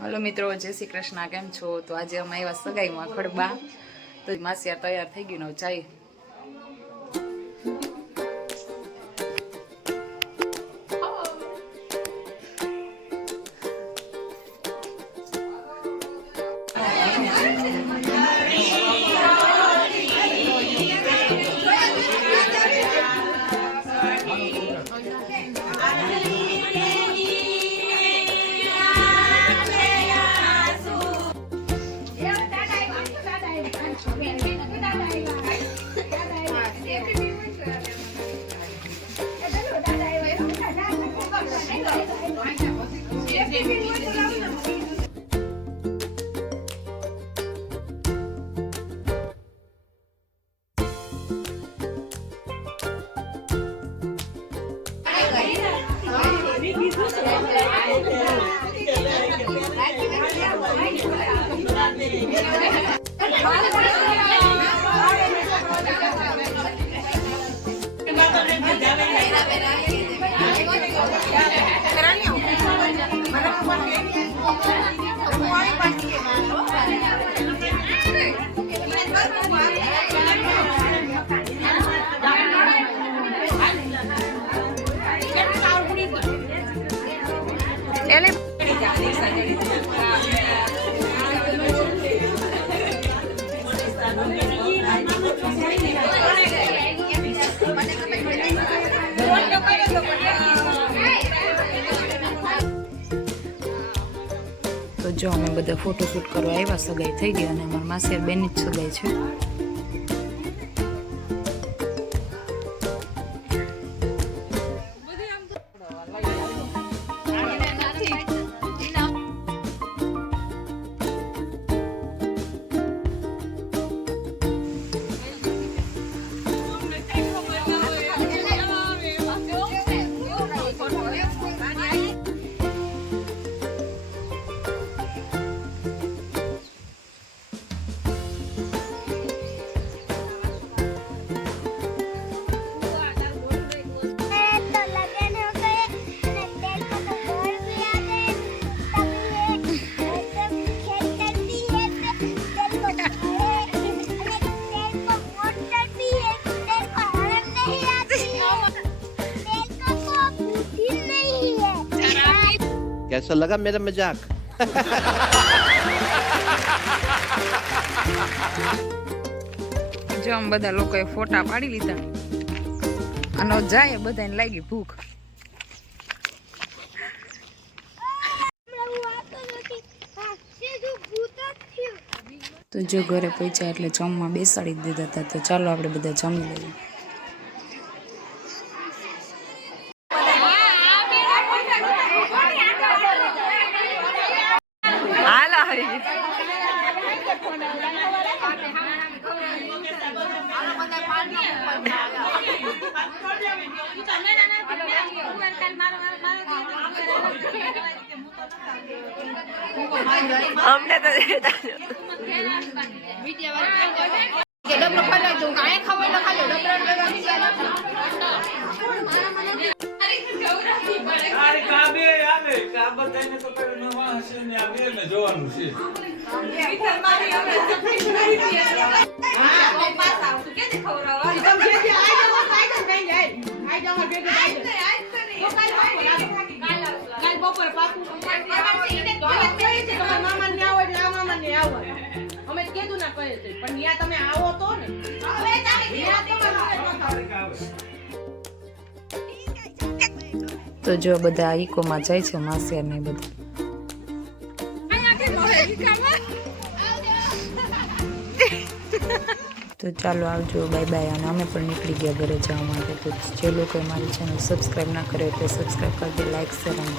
Hello મિત્રો, જય શ્રી કૃષ્ણ. કેમ છો? તો આજે અમે આવ્યા સગાઈમાં ખડબા. તો માસિયાર તૈયાર થઈ ગયું ને ચાઈ. તો જો અમે બધા ફોટોશૂટ કરવા આવ્યા, સગાઈ થઈ ગઈ અને અમારા માસિયાર બેનની જ સગાઈ છે. कैसा लगा मेरा मजाक? જો અમે બધા લોકોએ ફોટા પાડી લીધા અને જાય બધાને લાગી ભૂખ. તો જો ઘરે પહોંચ્યા એટલે જમવા બેસાડી જ દીધા હતા. તો ચાલો આપણે બધા જમી લઈએ. અમને તો તો જો બધા ઈકોમાં જાય છે માસિયાર ને બધા. તો ચાલો આવજો, બાય બાય. અને અમે પણ નીકળી ગયા ઘરે જવા માટે. તો જે લોકોએ મારી ચેનલ સબસ્ક્રાઈબ ના કરે એટલે સબસ્ક્રાઈબ કરી દે, લાઈક શેર અને